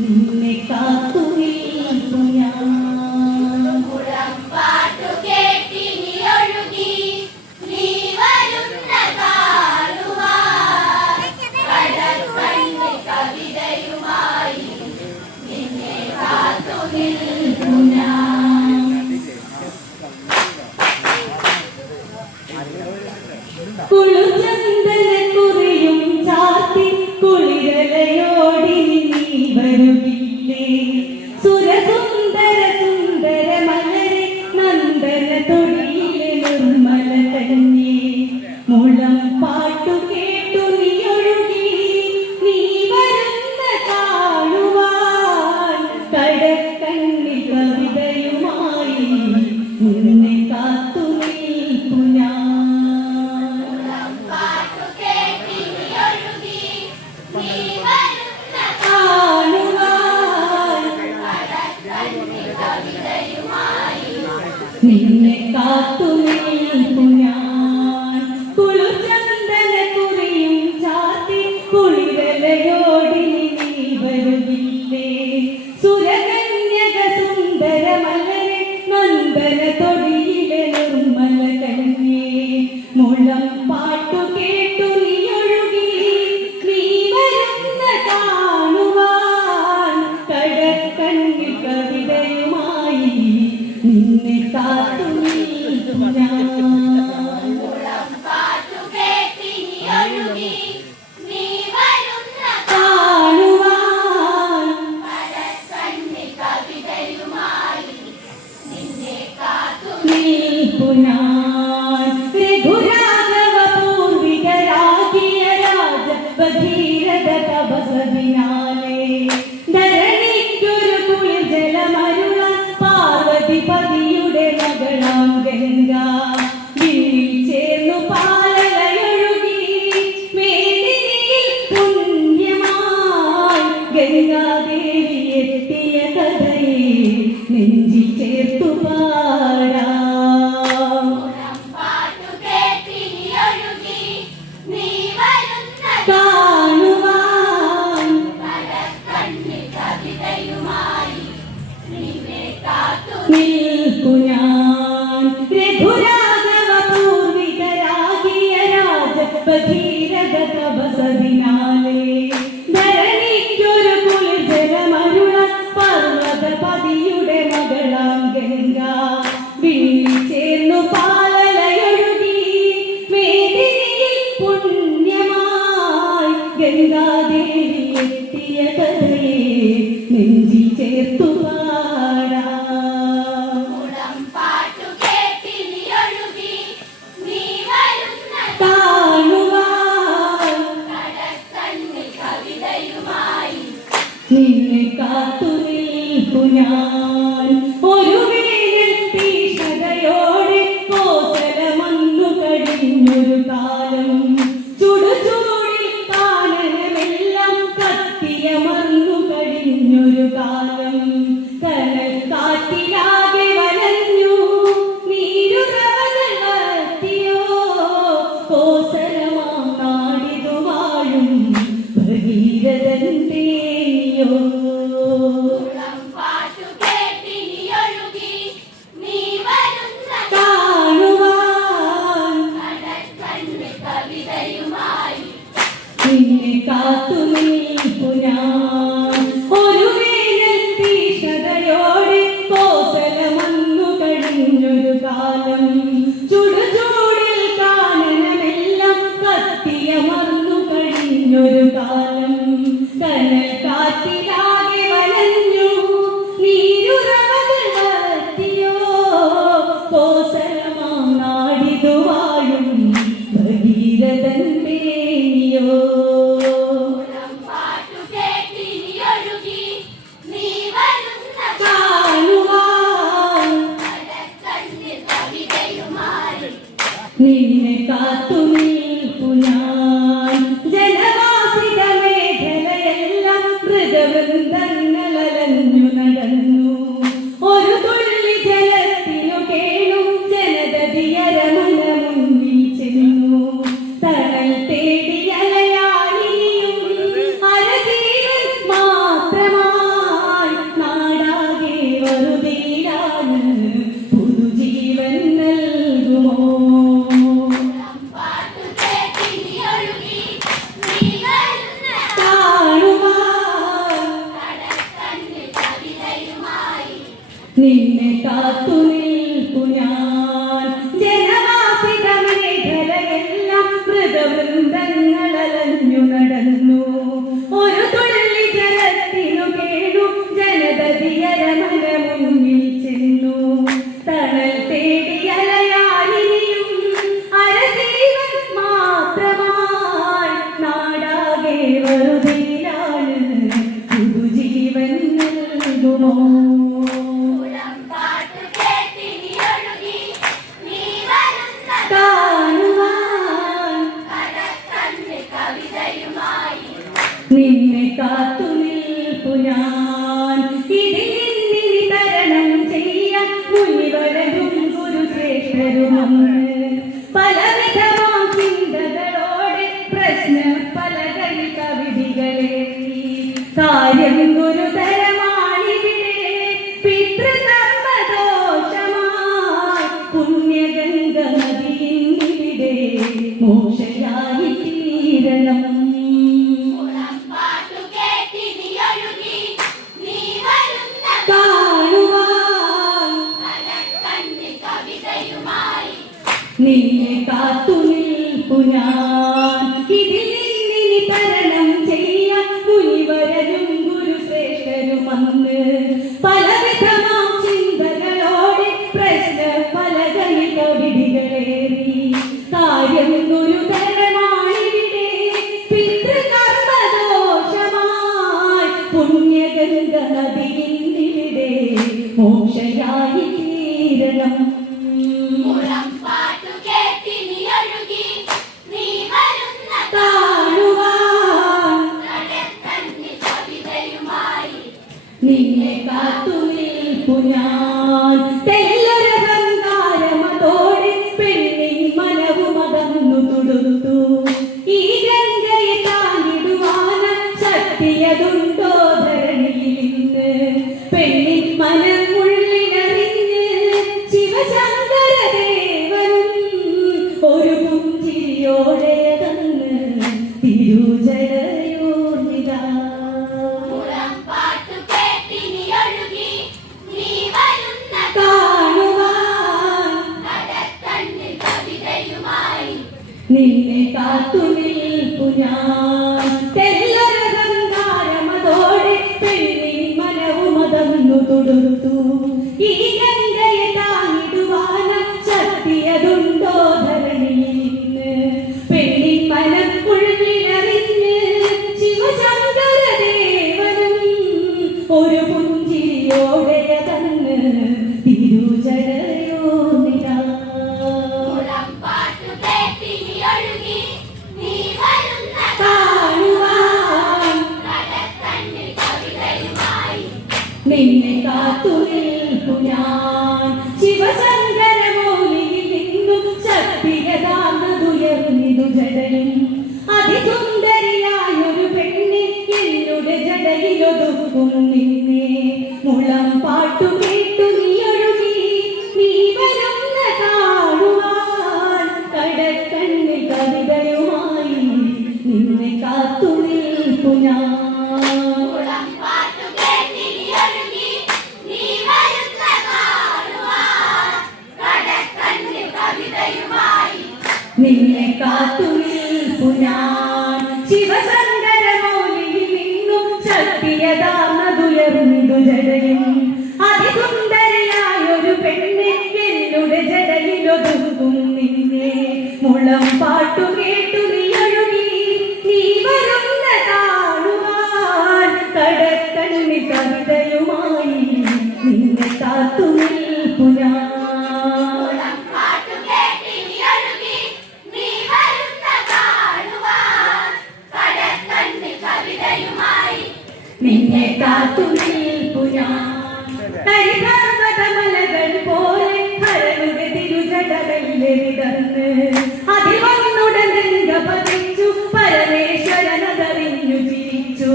നിന്നെ കാത്തു നിൽപ്പു ഞാൻ കുളിർചന്ദന കുറിയും ചാത്തി കുളിരലയോടി നീ വരുകില്ലേ സുരകന്യക സുന്ദര മലരെ നന്ദന തൊടിയിലെ നിർമ്മല കന്യേ മുളം പാട്ടു കേട്ടു നീ ഒഴുകി നീ വരുന്ന കാണുവാൻ കടക്കണ്ണിൽ കവിതയുമായി നിന്നെ കാത്തു നിൽപ്പു ഞാൻ മുളം പാട്ടു കേട്ടി നീ ഒഴുകി നീ വരുന്ന കാണുവാൻ കടക്കണ്ണിൽ കവിതയുമായി നിന്നെ കാത്തു നിൽപ്പു ഞാൻ രഘുരാഘവ പൂർവികരാകിയ രാജ ഭഗീരഥ തപസതിനാലേ ധരണിക്കൊരു കുളിർ ജലമരുളാൻ പാർവതി പതിയുടെ മകളാം ഗംഗ വിണ്ണിൽ ചേർന്നു പാലലയൊഴുകി മേദിനിയിൽ പുണ്യമായി ഗംഗാദേവി എത്തിയ കഥയെ നെഞ്ചിൽ ചേർത്തു പാടാം മുളം പാട്ടു കേട്ടി നീ ഒഴുകി നീ വരുന്ന കാണുവാൻ കടക്കണ്ണിൽ കവിതയുമായി നിന്നെ കാത്തു നിൽപ്പു ഞാൻ രഘുരാഘവ പൂർവികരാകിയ രാജ ഭഗീരഥ തപസതിനാലേ ധരണിക്കൊരു കുളിർ ജലമരുളാൻ പർവ്വത പതിയുടെ മകളാം ഗംഗ വിണ്ണിൽ ചേർന്നു പാലലയൊഴുകി മേദിനിയിൽ പുണ്യമായി ഗംഗാദേവി എത്തിയ കഥയെ നെഞ്ചിൽ ചേർത്തു പാടാം മുളം പാട്ടു കേട്ടി നീ ഒഴുകി നീ വരുന്ന കാണുവാൻ കടക്കണ്ണിൽ കവിതയുമായി നിന്നെ കാത്തു നിൽപ്പു ഞാൻ ഒരു വേനൽ തീഷ്ണതയോടെ കോസലമന്നു കഴിഞ്ഞൊരു കാലം ചുടുചൂടിൽ കാനനമെല്ലാം കത്തിയമർന്നു കഴിഞ്ഞൊരു കാലം കനൽ കാറ്റിലാകെ വലഞ്ഞു നീരുറവകൾ വറ്റിയോ കോസലമാം നാടിതു വാഴും ഭഗീരഥന്റെയോ മുളം പാട്ടു കേട്ടി നീ ഒഴുകി നീ വരുന്ന കാണുവാൻ കടക്കണ്ണിൽ കവിതയുമായി നിന്നെ കാത്തു നിൽപ്പു ഞാൻ ഒരു വേനൽ തീഷ്ണതയോടെ കോസലമന്നു കഴിഞ്ഞൊരു കാലം ചുടുചൂടിൽ കാനനമെല്ലാം കത്തിയമർന്നു കഴിഞ്ഞൊരു കാലം കനൽ കാറ്റിലാകെ വലഞ്ഞു നീരുറവകൾ വറ്റിയോ കോസലമാം നാടിതു വാഴും ഭഗീരഥന്റെയോ മുളം പാട്ടു കേട്ടി നീ ഒഴുകി നീ വരുന്ന കാണുവാൻ കടക്കണ്ണിൽ കവിതയുമായി നിന്നെ കാത്തു നിൽപ്പു ഞാൻ ജനവാസിത മേഖലയെല്ലാം മൃഗവൃന്ദങ്ങളലഞ്ഞു നടന്നു ഒരു തുള്ളി നിന്നെ കാത്തു നിൽപ്പു ഞാൻ ജനവാസിത മേഖലയെല്ലാം മൃഗവൃന്ദങ്ങളലഞ്ഞു നടന്നു ഒരു തുള്ളി ജലത്തിനു കേടു ജനതതിയരമന മുന്നിൽ ചെന്നു തണൽ തേടി അലയാലിനിയും അരജീവൻ മാത്രമായി നാടാകെ വെറുതിയിലാണ് പുതുജീവൻ നൽകുമോ പാട്ടു കേട്ടിനി ഒഴുകി നീ വരുന്ന കാണുവാൻ കടക്കണ്ണ് കവിതയുമായി നിന്നെ കാത്തു നിൽപ്പു ഞാൻ ഇതിൽ നിന്നിനി തരണം ചെയ്യാൻ മുനിവരരും ഗുരുശ്രേഷ്ഠരുമന്ന് പലവിധമാം ചിന്തകളോടെ പ്രശ്ന പലകളിൽ കവിതകളേറി കാര്യം ഗുരുതരമാണിവിടെ പിതൃകർമ്മദോഷമായി പുണ്യഗംഗ നദിയിന്നിവിടെ മോക്ഷയായി തീരണം പാട്ടു കേട്ടിനി ഒഴുകി നീ വരുന്ന കാണുവാൻ കടക്കണ്ണ് കവിതയുമായി നിന്നെ കാത്തു നിൽപ്പു ഞാൻ ഇതിൽ നിന്നിനി തരണം ചെയ്യാൻ മുനിവരരും ഗുരുശ്രേഷ്ഠരുമന്ന് പലവിധമാം ചിന്തകളോടെ പ്രശ്ന പലകളിൽ കവിതകളേറി കാര്യം ഗുരുതരമാണിവിടെ പിതൃകർമ്മദോഷമായി പുണ്യഗംഗ നദിയിന്നിവിടെ മോക്ഷയായി തീരണം പാട്ടു കേട്ടിനി ഒഴുകി നീ വരുന്ന കാണുവാൻ കടക്കണ്ണ് കവിതയുമായി നിന്നെ കാത്തു നിൽപ്പു ഞാൻ തെല്ലൊരഹങ്കാരമതോടെ പെണ്ണിൻ മനവുമതന്നു തുടുത്തു ഈ ഗംഗയെ താങ്ങിടുവാന ശക്തിയതുണ്ടോ ധരണിയിൽ ഇന്ന് പെണ്ണിൻ മനമുള്ളിലറിഞ്ഞ് ശിവശങ്കരദേവനും ഒരു പുഞ്ചിരിയോടെ തന്ന് തിരുജടയോർമിതാ പാട്ടു കേട്ടിനി ഒഴുകി നീ വരുന്ന കാണുവാൻ കടക്കണ്ണ് കവിതയുമായി നിന്നെ കാത്തു നിൽപ്പു ഞാൻ തെല്ലൊരഹങ്കാരമതോടെ പെണ്ണിൻ മനവുമതന്നു തുടുത്തു ഈ ഗംഗയെ താങ്ങിടുവാന ശക്തിയതുണ്ടോ ധരണിയിൽ ഇന്ന് പെണ്ണിൻ മനം ഉള്ളിലറിഞ്ഞ് ശിവശങ്കരദേവനും ഒരു പുഞ്ചിരിയോടെ തന്ന് തിരുജടയോനിതാ പാട്ടു കേട്ടിനി ഒഴുകി നീ വരുന്ന കാണുവാൻ കടക്കണ്ണ് കവിതയുമായി നിന്നെ കാത്തു നിൽപ്പു ഞാൻ ശിവശങ്കരമൗലിയിൽ നിന്നും ശക്തിയതാർന്നതുയർന്നിതു ജടയും അതിസുന്ദരിയായൊരു പെണ്ണെ എന്നുടെ ജടയിലൊതുക്കും നിന്നെ മുളം പാട്ടു കേട്ടു നീ ഒഴുകി നീ വരുന്ന കാണുവാൻ കടക്കണ്ണ് കവിതയുമായി നിന്നെ കാത്തു നിൽപ്പു ഞാൻ പാട്ടു കേട്ടിനി ഒഴുകി നീ വരുന്ന കാണുവാൻ കടക്കണ്ണ് കവിതയുമായി നിന്നെ കാത്തു നിൽപ്പു ഞാൻ ശിവശങ്കരമൗലിയിൽ നിന്നും ശക്തിയതാർന്നതുയർന്നിതു ജടയും അതിസുന്ദരിയായൊരു പെണ്ണെ എന്നുടെ ജടയിലൊതുക്കും നിന്നെ മുളം പാട്ടു കേട്ടു നീ ഒഴുകി നീ വരുന്ന കാണുവാൻ കടക്കണ്ണി കവിതയുമായി നിന്നെ കാത്തു നിൽപ്പു ഞാൻ പാട്ടു കേട്ടിനി ഒഴുകി നീ വരുന്ന കാണുവാൻ കടക്കണ്ണ് കവിതയുമായി നിന്നെ കാത്തു നിൽപ്പു ഞാൻ ഹരിപർവ്വതമലകൾ പോലെ ഹരനുടെ തിരുജടകളിലെ വിടർന്ന് അതിവന്നുടൻ ഗംഗ പതിച്ചു പരമേശ്വരനതറിഞ്ഞു ചിരിച്ചു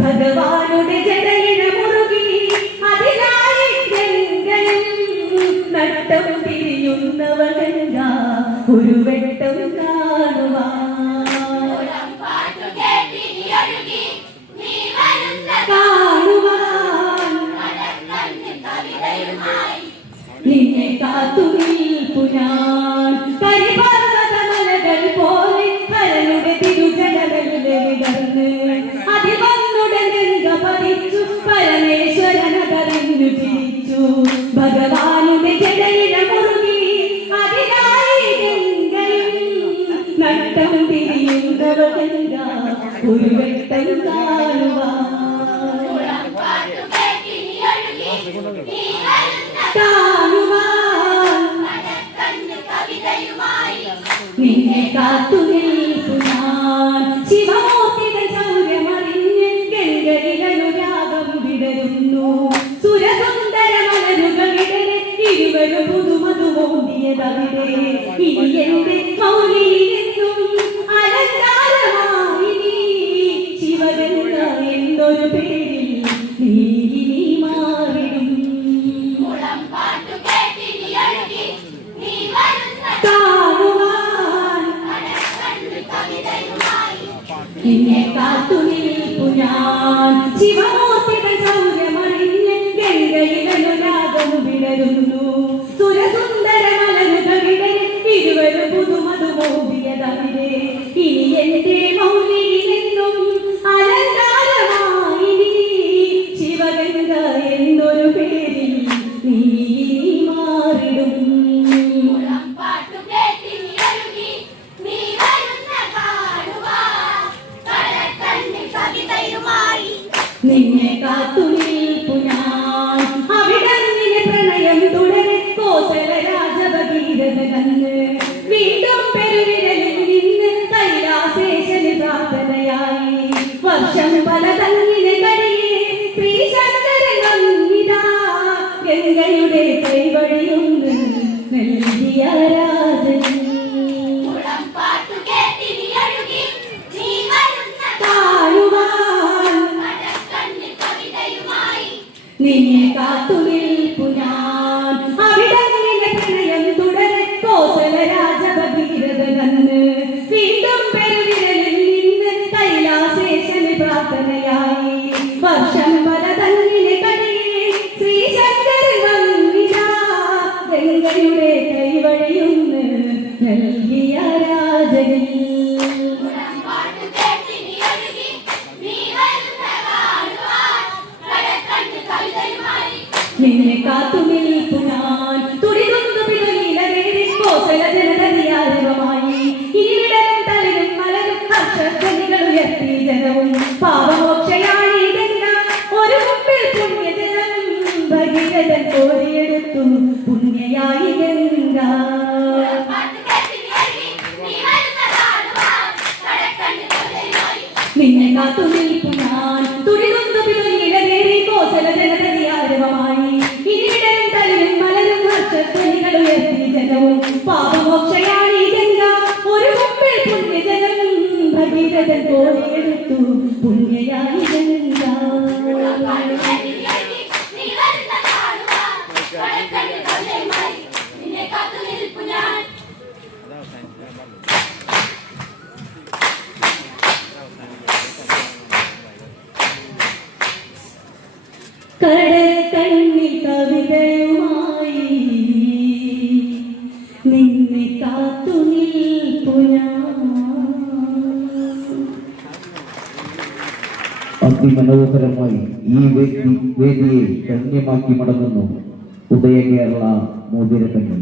ഭഗവാനുടെ ജടയിട മുറുകി അതിലായി ഗംഗയും നട്ടം തിരിയുന്നവ ഗംഗ ഒരു വെട്ടം കാണുവാൻ പാട്ടു കേട്ടിനി ഒഴുകി നീ വരുന്ന കാണുവാൻ കടക്കണ്ണ് കവിതയുമായി നീ വരുന്ന കാണുവാൻ കടക്കണ്ണ് കവിതയുമായി നിന്നെ കാത്തു നിൽപ്പു ഞാൻ ശിവമൂർത്തികൾ ശൗര്യമറിഞ്ഞ് ഗംഗയിലനുരാഗം വിടരുന്നു സുരസുന്ദര മലരുകളിടരെ ഇരുവരും പുതുമതുമോന്തിയതവിടെ ഇനി എന്റെ മൗലിയിലെന്നും അലങ്കാരമായി നീ ശിവഗംഗ എന്നൊരു പേരിൽ നീ ഇനി മാറിടും മുളം പാട്ടു കേട്ടിനി ഒഴുകി നീ വരുന്ന കാണുവാൻ കടക്കണ്ണ് കവിതയുമായി നിന്നെ കാത്തു നിൽപ്പു ഞാൻ ശിവമൂർത്തികൾ ശൗര്യമറിഞ്ഞ് ഗംഗയിലനുരാഗം വിടരുന്നു സുരസുന്ദര മലരുകളിടരെ ഇരുവരും പുതുമതുമോദിയതവിടെ ഇനി എന്റെ മൗലിയിലെന്നും അലങ്കാരമായി നീ ശിവഗംഗ എന്നൊരു പേരിൽ നീ മാറിടും മുളം പാട്ടു കേട്ടിനി ഒഴുകി നീ വരുന്ന കാണുവാൻ കടക്കണ്ണ് കവിതയുമായി നിന്നെ കാത്തു നിൽപ്പു ഞാൻ അവിടന്നിനെ പ്രണയം തുടരെ കോസല രാജഭഗീരഥ കന്ന് വീണ്ടും പെരുവിരലിൽ നിന്ന് കൈലാസേശന് പ്രാർത്ഥനയായി വർഷം പല തന്നിനെ കഴിയെ ശ്രീശങ്കരൻ വന്നിതാ ഗംഗയുടെ കൈവഴിയൊന്ന് നൽകിയ രാജൻ മുളം പാട്ടു കേട്ടിനി ഒഴുകി നീ വരുന്ന കാണുവാൻ കടക്കണ്ണ് കവിതയുമായി നിന്നെ കാത്തു നിൽപ്പു ഞാൻ അവിടന്നിനെ പ്രണയം തുടരെ കോസല രാജഭഗീരഥ കന്ന് വീണ്ടും പെരുവിരലിൽ നിന്ന് കൈലാസേശന് പ്രാർത്ഥനയായി വർഷം പല തന്നിനെ കഴിയെ ശ്രീശങ്കരൻ വന്നിതാ ഗംഗയുടെ കൈവഴിയൊന്ന് നൽകിയ രാജനിൽ മുളം പാട്ടു കേട്ടിനി ഒഴുകി നീ വരുന്ന കാണുവാൻ കടക്കണ്ണ് കവിതയുമായി നിന്നെ കാത്തു നിൽപ്പു ഞാൻ തുടിതുന്നു പിതലീലവേറി കോസല ജനതയാരവമായി ഇനിവിടലും തളിരും മലരും ഹർഷധ്വനികൾ ഉയർത്തി ജനവും പാപമോക്ഷയായി ഗംഗ ഒരു മുമ്പിൽ പുണ്യജനം ഭഗീരഥൻ കോരിയെടുത്തു പുണ്യയായി ഗംഗ പാട്ടു കേട്ടിനി ഒഴുകി നീ വരുന്ന കാണുവാൻ കടക്കണ്ണ് കവിതയുമായി നിന്നെ കാത്തു നിൽപ്പു ഞാൻ തുടിതുന്നു പിതലീലവേറി കോസല ജനതയാരവമായി ഇനിവിടലും തളിരും മലരും ഹർഷധ്വനികൾ ഉയർത്തി ജനവും പാപമോക്ഷയായി ഗംഗ ഒരു മുമ്പിൽ പുണ്യജനം ഭഗീരഥൻ കോരിയെടുത്തു പുണ്യയായി ഗംഗ പാട്ടു കേട്ടിനി ഒഴുകി നീ വരുന്ന കാണുവാൻ കടക്കണ്ണ് കവിതയുമായി നിന്നെ കാത്തു നിൽപ്പു ഞാൻ കടക്കണ്ണിൽ കവിതയുമായി നിന്നെ കാത്തു നിൽപ്പു ഞാൻ അതിമനോഹരമായി ഈ വേദിയെ ധന്യമാക്കി മടങ്ങുന്നു ഉദയ കേരള മോതിരക്കണ്ണി.